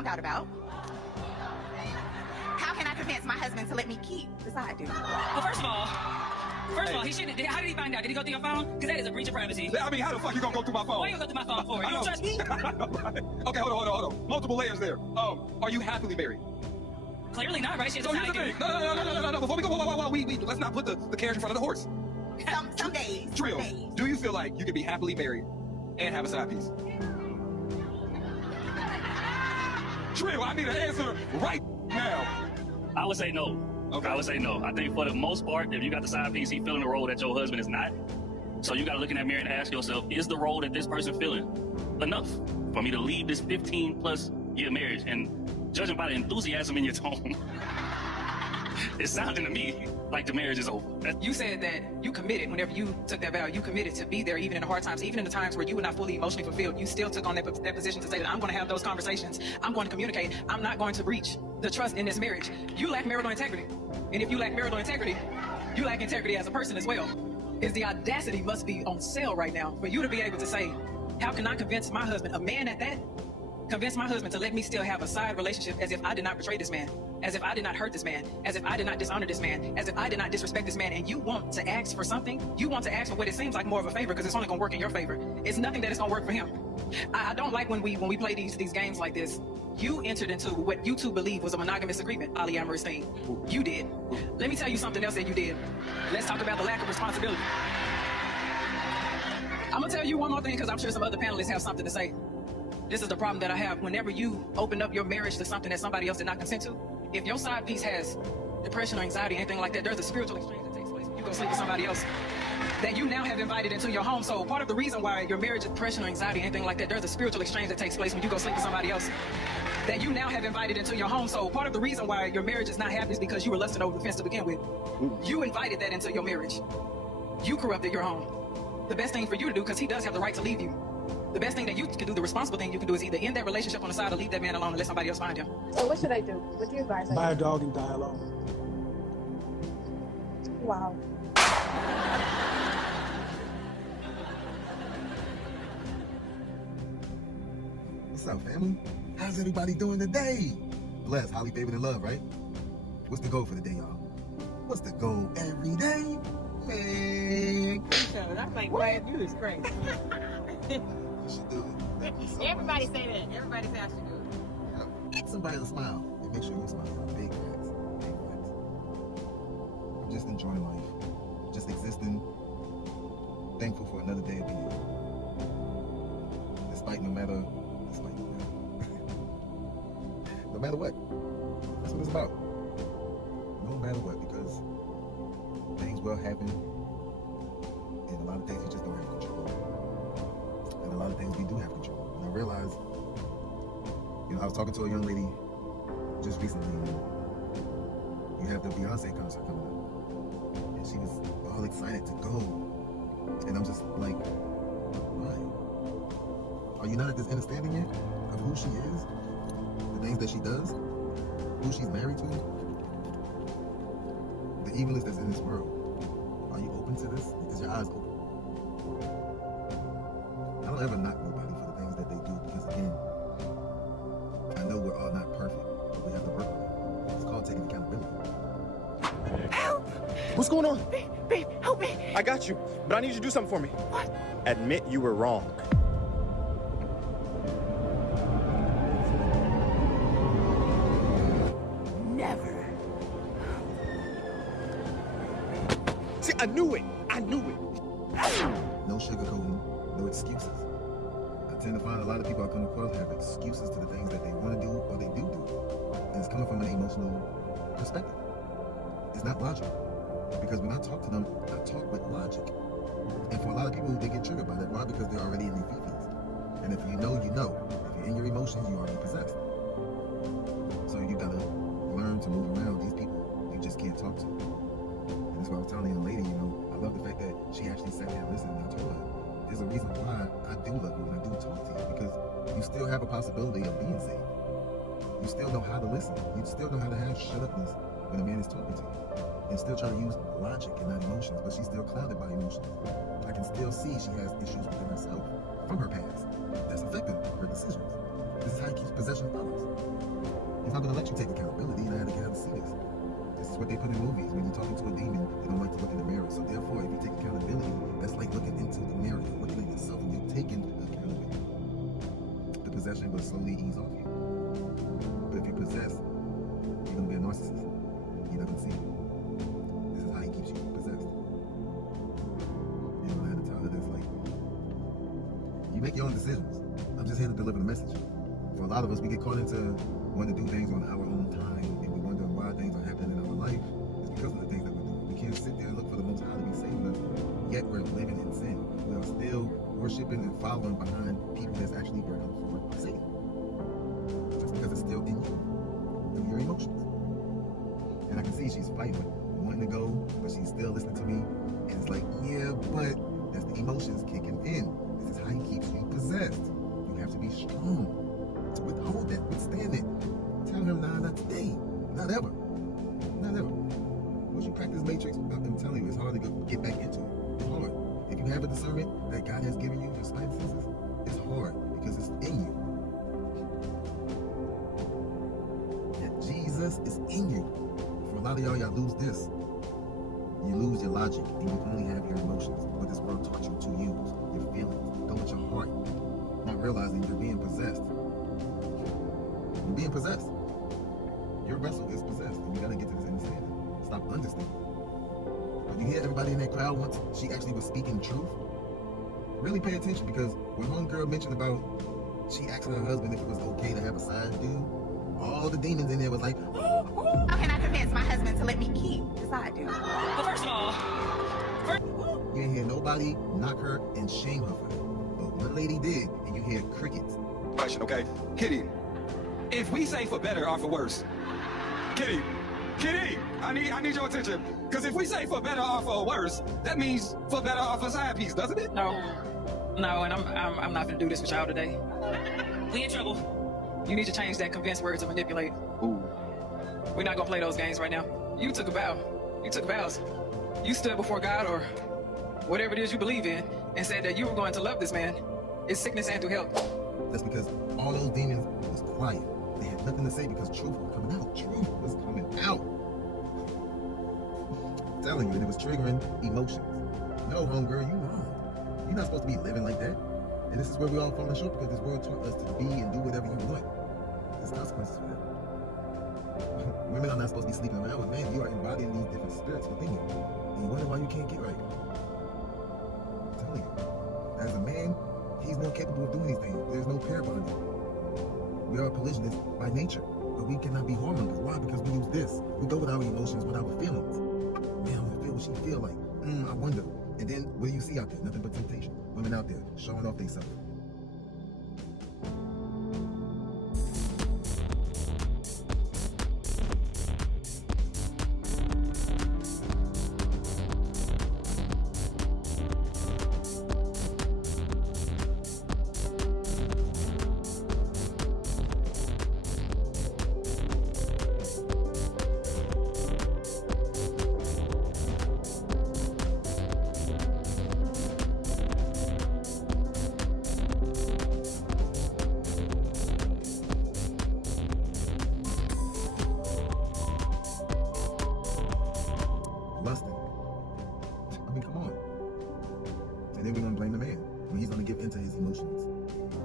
found out about. How can I convince my husband to let me keep the side dude? Well, first of all, he shouldn't. How did he find out? Did he go through your phone? Because that is a breach of privacy. I mean, how the fuck you gonna go through my phone? Why you gonna go through my phone for? You don't trust me? Okay, hold on. Multiple layers there. Are you happily married? Clearly not, right? So here's the thing. No. Before we go, let's not put the carriage in front of the horse. Some days. Trill, do you feel like you can be happily married and have a side piece? Trill, I need an answer right now. I would say no. Okay. I would say no. I think for the most part, if you got the side piece, he filling the role that your husband is not. So you got to look in that mirror and ask yourself, is the role that this person filling enough for me to leave this 15 plus year marriage? And judging by the enthusiasm in your tone, it's sounding to me like the marriage is over. You said that you committed whenever you took that vow. You committed to be there even in the hard times, even in the times where you were not fully emotionally fulfilled. You still took on that position to say that I'm going to have those conversations. I'm going to communicate. I'm not going to breach the trust in this marriage. You lack marital integrity. And if you lack marital integrity, you lack integrity as a person as well. Is the audacity must be on sale right now for you to be able to say, how can I convince my husband, a man at that, convince my husband to let me still have a side relationship as if I did not betray this man, as if I did not hurt this man, as if I did not dishonor this man, as if I did not disrespect this man, and you want to ask for something? You want to ask for what it seems like more of a favor because it's only going to work in your favor. It's nothing that is going to work for him. I don't like when we play these games like this. You entered into what you two believe was a monogamous agreement, polyamorous thing. You did. Let me tell you something else that you did. Let's talk about the lack of responsibility. I'm going to tell you one more thing because I'm sure some other panelists have something to say. This is the problem that I have. Whenever you open up your marriage to something that somebody else did not consent to, if your side piece has depression or anxiety, anything like that, there's a spiritual exchange that takes place when you go sleep with somebody else that you now have invited into your home. So part of the reason why your marriage is depression or anxiety, anything like that, there's a spiritual exchange that takes place when you go sleep with somebody else that you now have invited into your home. So part of the reason why your marriage is not happy is because you were lusting over the fence to begin with. You invited that into your marriage. You corrupted your home. The best thing for you to do, because he does have the right to leave you, the best thing that you can do, the responsible thing you can do, is either end that relationship on the side or leave that man alone and let somebody else find him. So what should I do? What do you advise? Buy a dog and die alone. Wow. What's up, family? How's everybody doing today? Blessed, highly favored, and loved, right? What's the goal for the day, y'all? What's the goal every day? Man. I'm like, why you is crazy. You should do it. Thank you so Everybody much. say that. Everybody say I should do it. Yeah. Get somebody to smile. And make sure you smile. Big facts. Big facts. I'm just enjoying life. Just existing. Thankful for another day of being here. Despite no matter what. That's what it's about. No matter what, because things will happen, and a lot of things we just don't have control over. And a lot of things we do have control. And I realized, I was talking to a young lady just recently, and you have the Beyonce concert coming up, and she was all excited to go, and I'm just like, why? Are you not at this understanding yet of who she is, the things that she does, who she's married to, the evilness that's in this world? Are you open to this? Is your eyes open? I don't ever knock nobody for the things that they do, because again, I know we're all not perfect, but we have to work on it. It's called taking accountability. Help! What's going on? Babe, help me. I got you, but I need you to do something for me. What? Admit you were wrong. Never. See, I knew it. No sugarcoating, no excuses. I tend to find a lot of people I come across have excuses to the things that they want to do or they do. And it's coming from an emotional perspective. It's not logical. Because when I talk to them, I talk with logic. And for a lot of people, they get triggered by that. Why? Because they're already in their feelings. And if you know, you know. If you're in your emotions, you are already possessed. So you gotta learn to move around these people you just can't talk to. And that's why I was telling the young lady, I love the fact that she actually sat there and listened, and I told her, there's a reason why I do love you and I do talk to you, because you still have a possibility of being saved. You still know how to listen. You still know how to have shut-upness when a man is talking to you. And still try to use logic and not emotions, but she's still clouded by emotions. I can still see she has issues within herself from her past that's affecting her decisions. This is how he keeps possession of others. He's not going to let you take accountability. You know how to get out to see this. This is what they put in movies. When you're talking to a demon, they don't like to look in the mirror. So therefore, if you take accountability, that's like looking into the mirror. You're looking at yourself and you're taking accountability. The possession will slowly ease off you. But if you're possessed, you're going to be a narcissist. You're not going to see it. This is how he keeps you possessed. You don't know how to tell her this. Like, you make your own decisions. I'm just here to deliver the message. For a lot of us, we get caught into wanting to do things on our own time, and we wonder why things are happening in our life. It's because of the things that we're doing. We can't sit there and look for the Most High to be saving us, yet we're living in sin. We are still worshiping and following behind people that's actually working for Satan. Just because it's still in you, through your emotions. And I can see she's fighting, wanting to go, but she's still listening to me. And it's like, yeah, but that's the emotions kicking in. This is how he keeps you possessed. You have to be strong to withhold that, withstand it. Tell him, nah, not today, not ever, not ever. Once you practice matrix, I'm telling you, it's hard to get back into it. It's hard. If you have a discernment that God has given you, your spidey senses, it's hard because it's in you. That Jesus is in you. For a lot of y'all lose this. You lose your logic and you only have your emotions. What this world taught you to use, your feelings, go with your heart. Not realizing you're being possessed. You're being possessed. Your vessel is possessed, and you gotta get to this understanding. Stop understanding. When you hear everybody in that crowd once she actually was speaking truth, really pay attention, because when one girl mentioned about she asked her husband if it was okay to have a side dude, all the demons in there was like, How can I convince my husband to let me keep the side dude? Well, first of all, you ain't hear nobody knock her and shame her for that. But one lady did, and you hear crickets. Question, okay? Kitty, if we say for better or for worse, Kitty, I need your attention. Because if we say for better or for worse, that means for better or for side piece, doesn't it? no, and I'm not gonna do this with y'all today. We in trouble. You need to change that convince word to manipulate. Ooh. We're not gonna play those games right now. You took a vow. You took vows. You stood before God or whatever it is you believe in and said that you were going to love this man in sickness and through health. That's because all those demons was quiet. They had nothing to say because truth was coming out. Truth was coming out. I'm telling you, and it was triggering emotions. No, homegirl, you wrong. You're not supposed to be living like that. And this is where we all falling short, because this world taught us to be and do whatever you want. There's consequences for that. Women are not supposed to be sleeping around with men. You are embodying these different spirits within you. And you wonder why you can't get right. I'm telling you. As a man, he's not capable of doing these things. There's no pair bonding. We are polygamous by nature, but we cannot be hormonal. Why? Because we use this. We go with our emotions, with our feelings. Man, I want to feel what she feel like. I wonder. And then what do you see out there? Nothing but temptation. Women out there showing off themselves. Lusting. I mean, come on. And then we're going to blame the man when he's going to give into his emotions.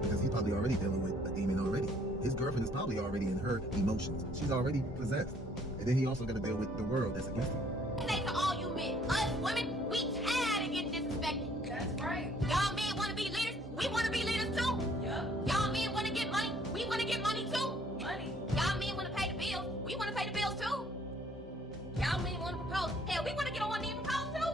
Because he's probably already dealing with a demon already. His girlfriend is probably already in her emotions. She's already possessed. And then he also got to deal with the world that's against him. Say to all you men, us women, we tired of getting disrespected. That's right. Y'all men want to be leaders, we want to be leaders too. Yep. Y'all men want to get money, we want to get money too. Money. Y'all men want to pay the bills, we want to pay the bills too. Y'all men want to propose, hell, we want to get on one knee and propose too.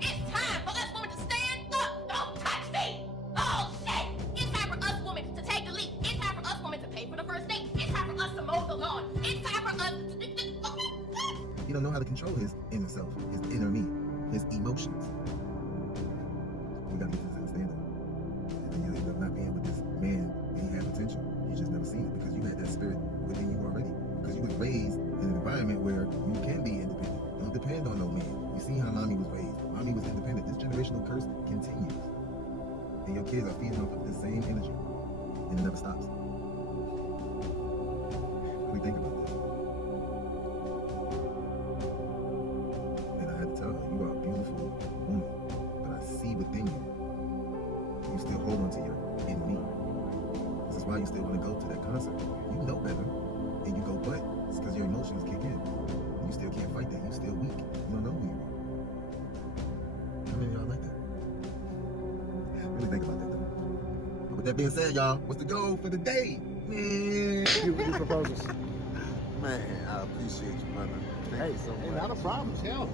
It's time for us women to stand up. Don't touch me. Oh shit. It's time for us women to take the lead. It's time for us women to pay for the first date. It's time for us to mow the lawn. It's time for us to... He don't know how to control his inner self, his inner me, his emotions. We gotta get this understanding. And then you end up not being with this man and he had potential. You just never seen it because you had that spirit within you already. Because you was raised in an environment where you can be independent. Don't depend on no man. You see how mommy was raised. Mommy was independent. This generational curse continues. And your kids are feeding off of the same energy. And it never stops. Really think about that. And I had to tell her, you are a beautiful woman, but I see within you. You still hold on to your in me. This is why you still want to go to that concert. You know better, and you go, but it's because your emotions kick in. You still can't fight that. You still weak. You don't know who you are. How many of y'all like that? Really think about that, though. But with that being said, y'all, what's the goal for the day? Man. You proposals. Man, I appreciate you, brother. Thank you so much. Hey, not a problem. Hell.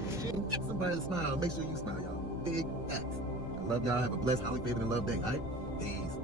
Get somebody to smile. Make sure you smile, y'all. Big facts. I love y'all. Have a blessed, highly favored, and loved day. All right? Peace.